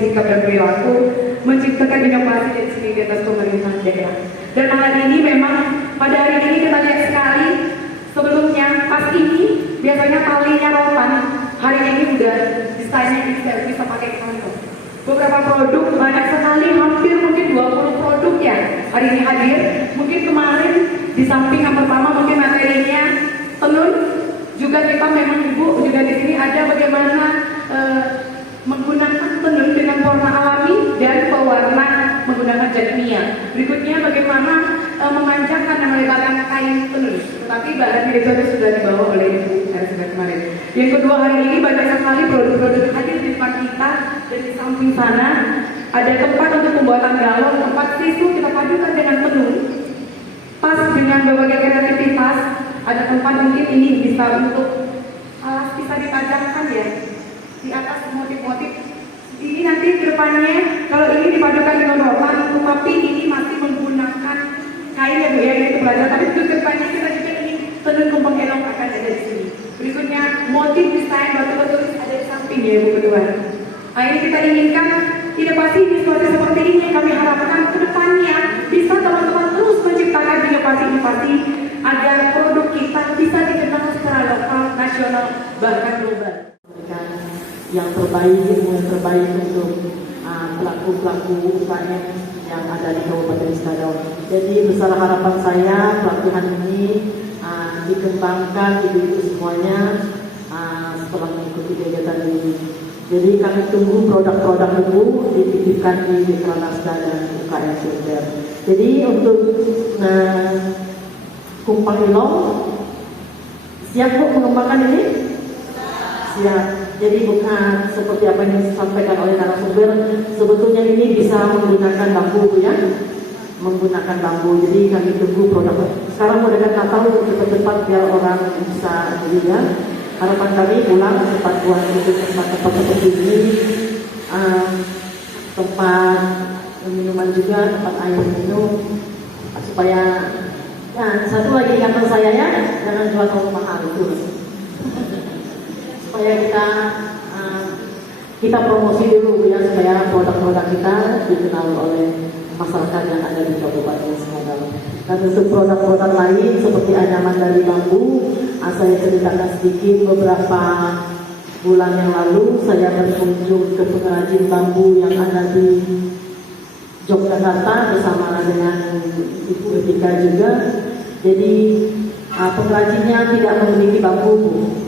sikap dan perilaku, menciptakan inovasi dan sinergitas pemerintahan daerah. Dan hal ini memang pada hari ini kita lihat sekali, sebelumnya pas ini biasanya talinya rotan, hari ini udah desainnya bisa pakai kantong. Beberapa produk banyak sekali, hampir mungkin 20 produk ya hari ini hadir. Mungkin kemarin di samping yang pertama mungkin materinya tenun, juga kita memang ibu juga di sini ada bagaimana menggunakan tenun dengan warna alami dan pewarna menggunakan cat kimia. Berikutnya bagaimana memanjangkan dan melebarkan kain tenun. Tetapi bahannya itu sudah dibawa oleh Ibu Ersina kemarin. Yang kedua, hari ini banyak sekali produk-produk hadir di depan kita. Dan di samping sana ada tempat untuk pembuatan galon, tempat tisu kita padukan dengan tenun. Pas dengan berbagai kreativitas, ada tempat mungkin ini bisa untuk alas bisa ditajamkan ya di atas motif-motif. Ini nanti kedepannya kalau ini dipadukan dengan rotan, tetapi ini masih menggunakan kain ya Bu ya, itu belajar. Tapi untuk kedepannya kita juga ingin tenun kumpang elong akan ada di sini. Berikutnya motif desain batu-batu ada di samping ya Bu Ketua. Nah ini kita inginkan inovasi seperti ini yang kami harapkan kedepannya bisa teman-teman terus menciptakan inovasi-inovasi agar produk kita bisa dikenal secara lokal, nasional, bahkan global. Yang terbaik, ilmu yang terbaik untuk pelaku-pelaku UKM yang ada di Kabupaten Sekadau. Jadi besar harapan saya pelatihan ini dikembangkan ibu-ibu semuanya setelah mengikuti kegiatan ini. Jadi kami tunggu produk-produk ibu dititipkan di Dekranasda dan UKM Sulsel. Jadi untuk kumpang ilong siap Bu mengembangkan ini? Siap. Jadi bukan seperti apa yang disampaikan oleh narasumber, sebetulnya ini bisa menggunakan bambu ya, menggunakan bambu. Jadi kami tunggu produk. Sekarang mau dekat Natal cepat-cepat biar orang bisa beli ya. Harapan kami pulang cepat buat untuk tempat-tempat seperti ini, tempat minuman juga, tempat air minum, supaya satu lagi kata saya ya, jangan jual terlalu mahal itu. Supaya kita promosi dulu ya, supaya produk-produk kita dikenal oleh masyarakat yang ada di Kabupaten Sekadau. Dan untuk produk-produk lain seperti anyaman dari bambu, saya ceritakan sedikit. Beberapa bulan yang lalu saya berkunjung ke pengrajin bambu yang ada di Yogyakarta bersama dengan Ibu Etika juga. Jadi pengrajinnya tidak memiliki bambu,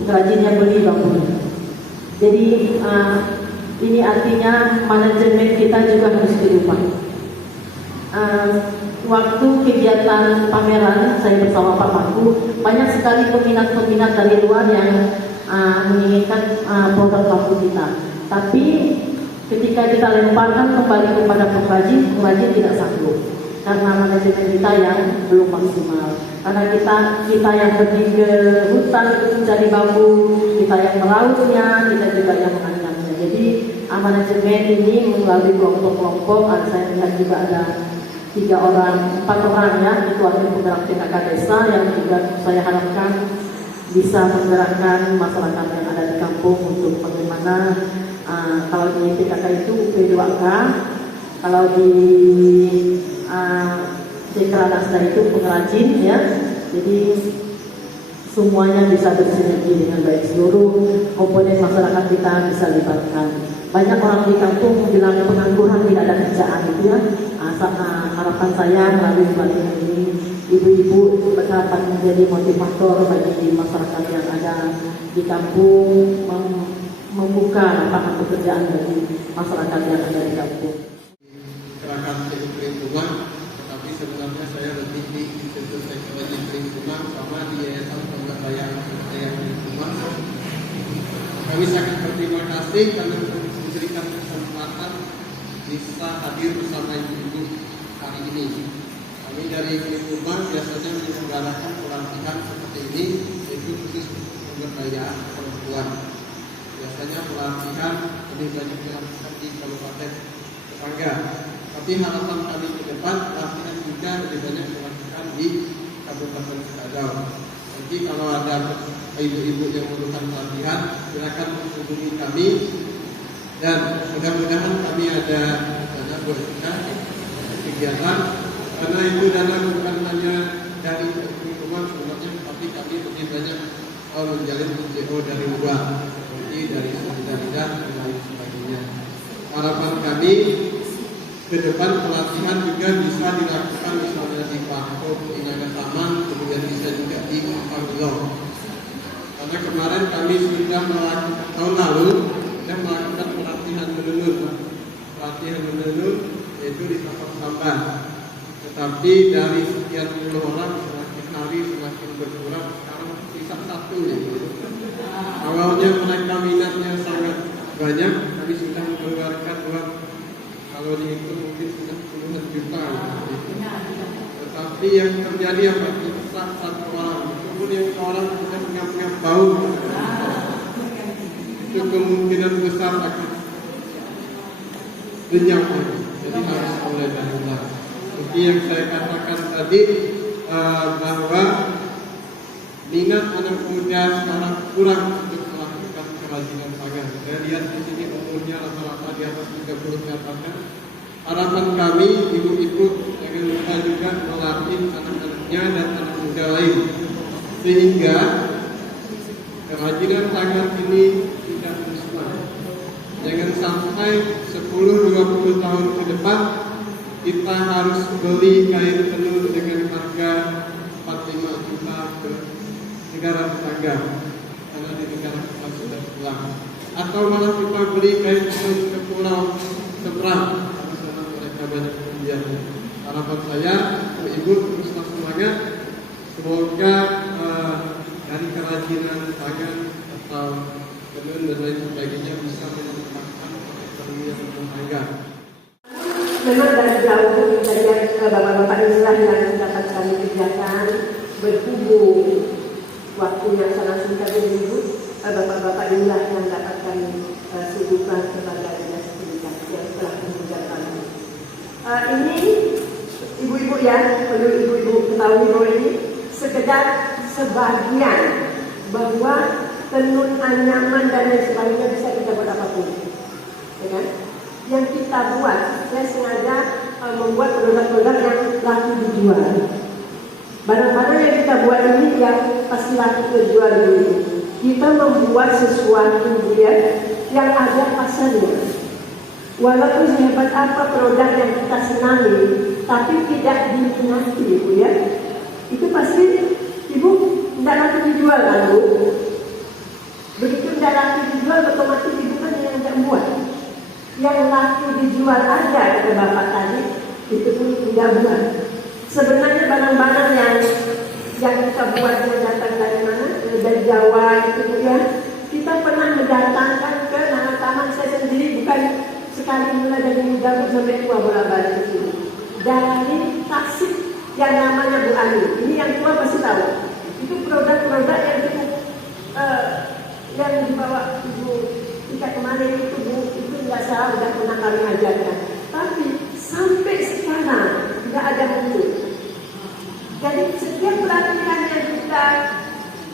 pengrajinnya beli bambu. Jadi ini artinya manajemen kita juga harus dirubah. Waktu kegiatan pameran saya bersama Pak Paku, banyak sekali peminat-peminat dari luar yang menginginkan produk bambu kita. Tapi ketika kita lemparkan kembali kepada pengrajin tidak sanggup. Karena manajemen kita yang belum maksimal. Karena kita yang pergi ke hutan untuk mencari bambu, kita yang merautnya, kita juga yang mengancamnya. Jadi manajemen ini melalui kelompok-kelompok, saya lihat juga ada 4 orang ya, itu adalah penggerak PKK desa yang juga saya harapkan bisa menggerakkan masyarakat yang ada di kampung untuk bagaimana kalau di PKK itu P2K, kalau di Dekranasda itu pengrajin ya, jadi semuanya bisa bersinergi dengan baik, seluruh komponen masyarakat kita bisa libatkan. Banyak orang di kampung bilang pengangguran, tidak ada kerjaan itu ya. Harapan saya melalui pelatihan ini, ibu-ibu dapat menjadi motivator bagi masyarakat yang ada di kampung, membuka lapangan pekerjaan bagi masyarakat yang ada di kampung. Gerakan lingkungan, tetapi sebenarnya saya lebih di Institut Teknologi Lingkungan sama di Yayasan Pemberdayaan Lingkungan. Kami sangat berterima kasih karena diberikan kesempatan bisa hadir bersama ibu-ibu hari ini. Kami dari lingkungan biasanya menyelenggarakan pelatihan seperti ini, yaitu khusus pemberdayaan perempuan. Biasanya pelatihan lebih banyak dilakukan di kabupaten tetangga. Tapi harapan kami ke depan pelatihan juga lebih banyak dilakukan di Kabupaten Sekadau. Jadi kalau ada ibu-ibu yang memerlukan pelatihan, silakan menghubungi kami dan mudah-mudahan kami ada dana buat kita kegiatan, karena itu dana bukan hanya dari rumah sebenarnya, tapi kami lebih banyak menjalin NGO dari luar, seperti dari solidaritas dan lain sebagainya. Harapan kami ke depan pelatihan juga bisa dilakukan misalnya di Pako, di Naga Taman, kemudian bisa juga di Pangilong. Karena kemarin kami sudah melakukan, tahun lalu sudah melakukan pelatihan menenun yaitu di Tapak Samban. Tetapi dari sekian puluh orang semakin hari semakin berkurang, sekarang sisa satu ya. Awalnya mereka minatnya sangat banyak, kami sudah mengeluarkan uang kalau dihitung mungkin sudah puluhan juta. Tetapi yang terjadi apa? Kita satu orang, kemudian orang sudah ngap-ngap bau. Itu kemungkinan besar akan lenyap. Jadi harus mulai dari nol. Seperti yang saya katakan tadi, bahwa minat anak muda sekarang kurang untuk melakukan kerajinan tangan. Saya lihat di sini umurnya rata-rata di atas 30 ke atas. Harapan kami, ibu-ibu jangan lupa juga melatih anak-anaknya dan anak muda lain, sehingga kerajinan tangan ini tidak musnah. Jangan sampai 10-20 tahun ke depan kita harus beli kain tenun dengan harga 4-5 juta ke negara tetangga karena di negara kita sudah pulang, atau malah kita beli kain tenun ke pulau seberang karena mereka banyak kemudiannya. Harapan saya, ibu teruslah semangat, semoga dari kerajinan tangan atau tenun dan lain sebagainya bisa meningkatkan perekonomian rumah tangga. Memang dari jauh dari bapak-bapak inilah yang dapat kami kerjakan, berhubung waktu yang sangat singkat ini, bapak-bapak inilah yang dapat kami sibukkan kepada dinas pendidikan yang telah menunjang kami. Ini ibu-ibu ya, perlu ibu-ibu ketahui bahwa ini sekedar sebagian bahwa tenun anyaman dan lain sebagainya bisa kita buat apapun, ya kan? Yang kita buat, saya sengaja membuat produk-produk yang laku dijual. Barang-barang yang kita buat ini yang pasti laku terjual dulu. Kita membuat sesuatu yang ada pasarnya. Walaupun sehebat apa produk yang kita senangi, tapi tidak diminati, ibu ya, itu pasti ibu tidak laku dijual kan, Bu? Begitu tidak laku dijual, otomatis ibu kan yang tidak buat. Yang laku dijual aja kata bapak tadi, itu pun tidak buat. Sebenarnya barang-barang yang kita buat datang dari mana? Dari Jawa itu ya. Kita pernah mendatangkan ke Naga Taman, saya sendiri bukan sekali mulai dari muda sampai tua bolak-balik ke sini. Dari Tasik yang namanya Bu Ani. Ini yang tua pasti tahu. Itu produk-produk yang cukup yang dibawa Ibu Ika kemarin itu Bu, itu nggak salah sudah pernah kami ajarkan. Tapi sampai sekarang tidak ada muncul. Jadi setiap pelatihan yang kita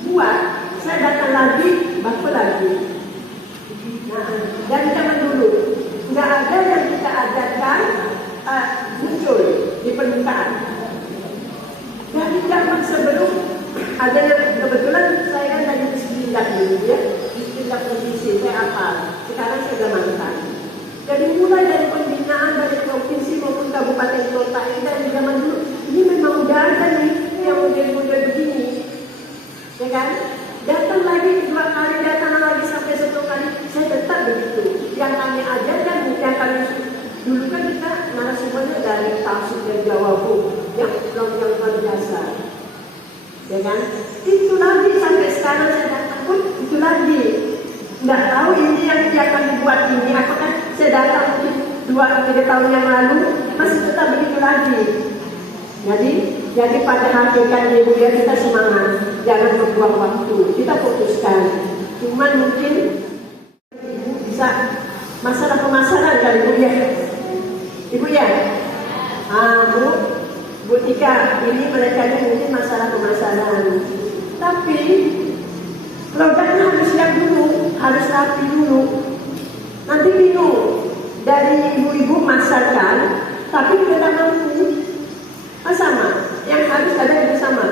buat, saya datang lagi, baku lagi. Nah, dari zaman dulu nggak ada yang kita ajarkan muncul di permukaan. Dari zaman sebelum ada yang kebetulan saya kan dari Bismillah dulu ya, Bismillah provinsi saya apa? Sekarang saya sudah mantan. Jadi mulai dari pembinaan dari provinsi maupun kabupaten kota ini dari zaman dulu ini memang udah ada nih yang model-model begini, ya kan? Datang lagi 2 kali, datang lagi sampai 1 kali, saya tetap begitu. Yang kami ajarkan, yang kami dulu kan kita narasumbernya dari Tasik dan Jawa Bu, yang luar biasa, ya kan? Itu lagi sampai sekarang saya datang pun itu lagi. Nggak tahu ini yang dia akan dibuat ini, apakah saya datang mungkin 2-3 tahun yang lalu masih tetap begitu lagi. Jadi pada hakikatnya ibu ya, kita semangat, jangan membuang waktu, kita putuskan. Cuman mungkin ibu bisa masalah pemasaran kali ibu ya, ibu ya. Bu Tika, ini mereka ini mungkin masalah pemasaran, tapi produknya harus siap dulu, harus rapi dulu. Nanti bingung dari ibu-ibu masakan, tapi tidak mampu. Sama, yang harus ada bersama.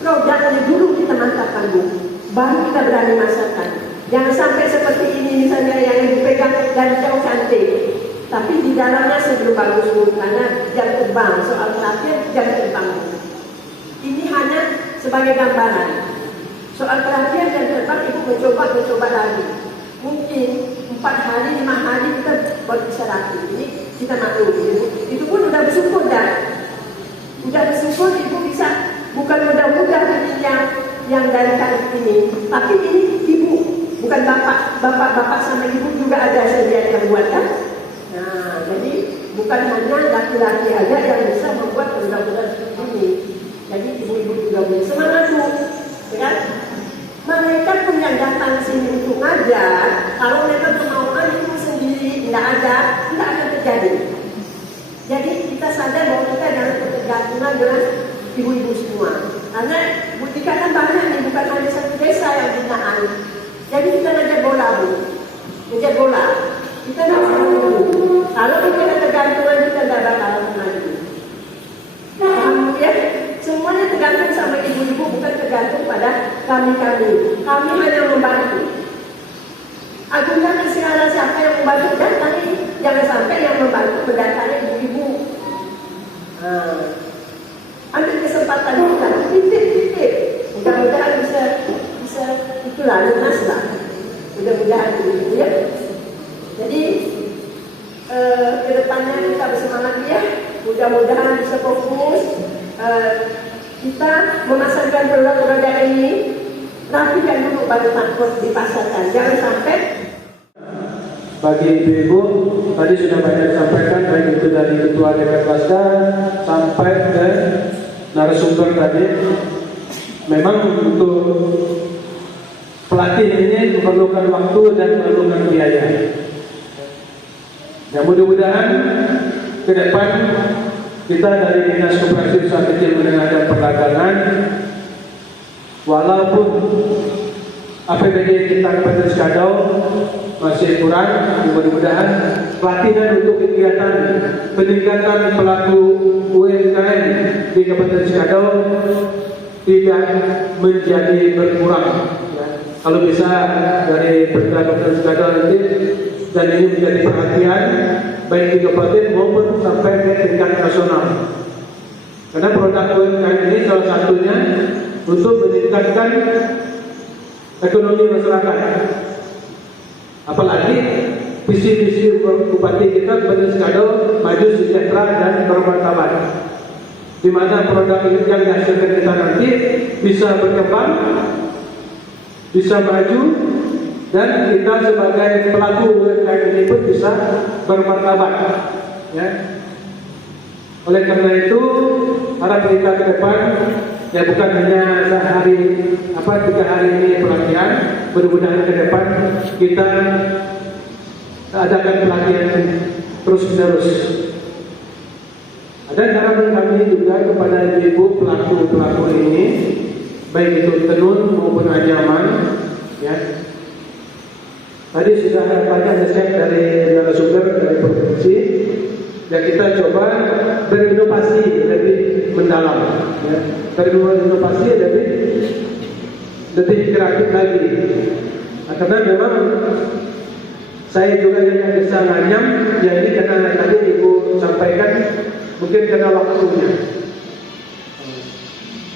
Produk dari dulu kita mantapkan Bu, baru kita berani masakan. Jangan sampai seperti ini misalnya yang ibu pegang dari jauh cantik, tapi di dalamnya sebelum bagus Bu, karena jam terbang, soal perhatian jam terbang. Ini hanya sebagai gambaran. Soal perhatian jam terbang ibu mencoba lagi. Mungkin 4 hari, 5 hari kita beristirahat. Ini kita maklum Ibu. Itu pun udah bersyukur dah. Udah bersyukur ibu bisa, bukan mudah-mudah yang dari kali ini, tapi ini ibu, bukan bapak sama ibu juga ada sedia yang buat kan. Nah, jadi bukan hanya laki-laki aja yang bisa membuat produk-produk seperti ini. Jadi ibu-ibu juga boleh semangat Bu, ya kan? Mereka pun yang datang sini untuk ngajar, kalau mereka kemauan itu sendiri tidak akan terjadi. Jadi kita sadar bahwa kita jangan ketergantungan dengan ibu-ibu semua. Karena Bu Tika kan banyak nih, bukan hanya satu desa yang binaan. Jadi kita ngajar bola Bu, ngajar bola. Kita tidak perlu. Kalau kita ketergantungan kita tidak bakal maju. Paham ya? Semuanya tergantung sama ibu-ibu, bukan tergantung pada kami-kami. Kami hanya membantu. Agungan segala siapa yang membantu datangi, jangan sampai yang membantu mendatangi ibu-ibu. Ambil kesempatan kita, titip. Mudah-mudahan bisa itulah lunas lah. Mudah-mudahan begitu ya. Jadi kedepannya kita bersemangat ya. Mudah-mudahan bisa fokus. Kita memasarkan produk-produk ini, rapikan dulu baru takut dipasarkan. Jangan sampai. Bagi ibu-ibu, tadi sudah banyak disampaikan, baik itu dari Ketua DPR Pasda sampai ke narasumber tadi. Memang untuk pelatih ini memerlukan waktu dan memerlukan biaya. Ya mudah-mudahan ke depan kita dari Dinas Koperasi Usaha Kecil Menengah dan Perdagangan, walaupun APBD kita Kabupaten Sekadau masih kurang, mudah-mudahan pelatihan untuk kegiatan peningkatan pelaku UMKM di Kabupaten Sekadau tidak menjadi berkurang. Ya. Kalau bisa dari pemerintah Kabupaten Sekadau nanti, dan ini menjadi perhatian baik di kabupaten maupun sampai ke tingkat nasional. Karena produk UMKM ini salah satunya untuk meningkatkan ekonomi masyarakat. Apalagi visi-visi Bupati kita Kabupaten Sekadau maju, sejahtera dan bermartabat, di mana produk yang dihasilkan kita nanti bisa berkembang, bisa maju, dan kita sebagai pelaku UMKM ini pun bisa bermartabat. Ya. Oleh karena itu harap kita ke depan ya bukan hanya sehari 3 hari ini pelatihan, mudah-mudahan ke depan kita adakan pelatihan terus-menerus. Ada harapan kami juga kepada ibu pelaku ini, baik itu tenun maupun anyaman, ya. Tadi sudah banyak nasihat dari narasumber dari provinsi. Ya kita coba berinovasi lebih mendalam, ya. Berinovasi lebih kreatif lagi. Nah, karena memang saya juga yang bisa nganyam, ya ini karena tadi ibu sampaikan mungkin karena waktunya.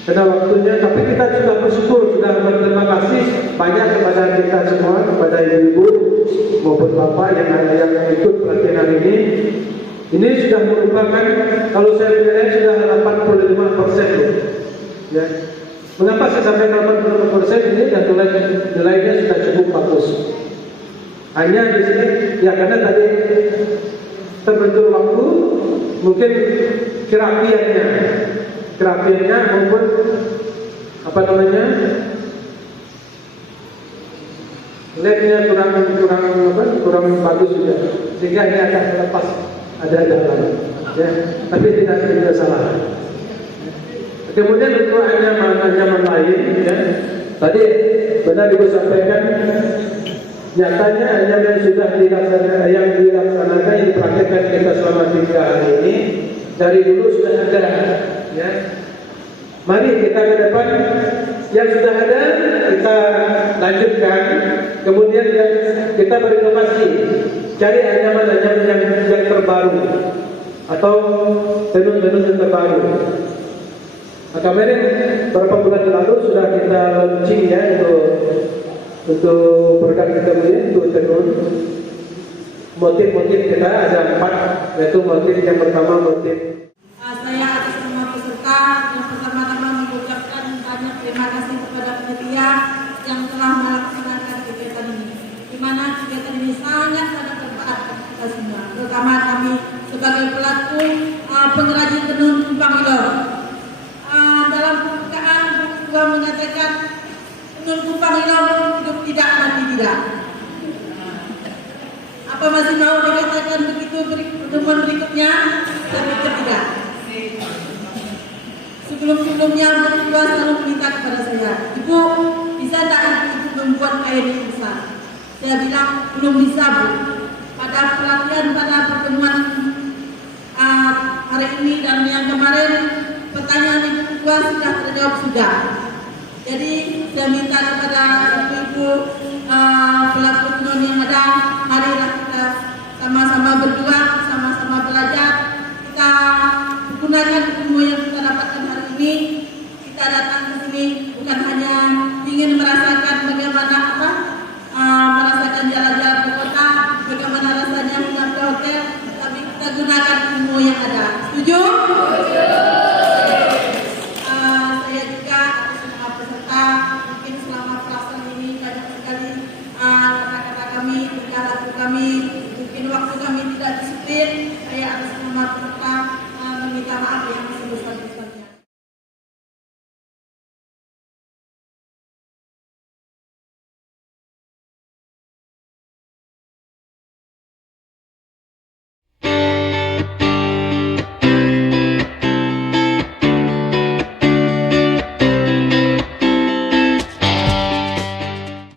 Tapi kita juga bersyukur, sudah berterima kasih banyak kepada kita semua, kepada ibu-ibu maupun bapak yang ikut pelatihan ini. Ini sudah merupakan, kalau saya lihat sudah 85%. Ya. Mengapa saya sampai 85% ini dan nilainya sudah cukup bagus. Hanya di sini, ya karena tadi terbentur waktu, mungkin kerapiannya maupun labnya kurang bagus juga, sehingga ini akan terlepas ada jalan, ya. Tapi tidak salah. Kemudian untuk anyaman lain, ya. Tadi benar ibu sampaikan, nyatanya anyaman yang sudah dilaksanakan yang dipraktikkan dari dulu sudah ada, ya. Mari kita ke depan yang sudah ada kita lanjutkan, kemudian yang kita berinovasi, cari anyaman-anyaman yang terbaru atau tenun-tenun yang terbaru. Kemarin beberapa bulan lalu sudah kita launching ya untuk produk kita punya, untuk tenun. Motif-motif kita ada 4, yaitu motif yang pertama motif. Saya atas nama peserta yang pertama-tama mengucapkan banyak terima kasih kepada panitia yang telah melaksanakan kegiatan ini, di mana kegiatan ini sangat bermanfaat bagi kita semua, terutama kami sebagai pelaku pengrajin tenun Kumpang Ilor. Dalam pembukaan juga mengatakan tenun Kumpang Ilor hidup tidak mati tidak. Apa masih mau dikatakan begitu pertemuan berikutnya? Saya pikir tidak. Sebelum-sebelumnya berdua selalu meminta kepada saya, Ibu, bisa tak Ibu membuat kain yang besar? Saya bilang belum bisa, Bu. Pada pelatihan pada pertemuan hari ini dan yang kemarin, pertanyaan Ibu berdua sudah terjawab sudah. Jadi saya minta kepada Ibu pelaku tenun yang ada, marilah kita sama-sama berjuang, sama-sama belajar. Kita gunakan ilmu yang kita dapatkan hari ini. Kita datang ke sini bukan hanya ingin merasakan bagaimana merasakan jalan-jalan ke kota, bagaimana rasanya menginap di hotel, tapi kita gunakan ilmu yang ada. Setuju? Saya juga atas semua peserta, mungkin selama pelaksanaan ini banyak sekali kata-kata kami, tingkah laku kami, mungkin waktu kami tidak disiplin. Saya atas nama peserta meminta maaf yang sebesar-besarnya.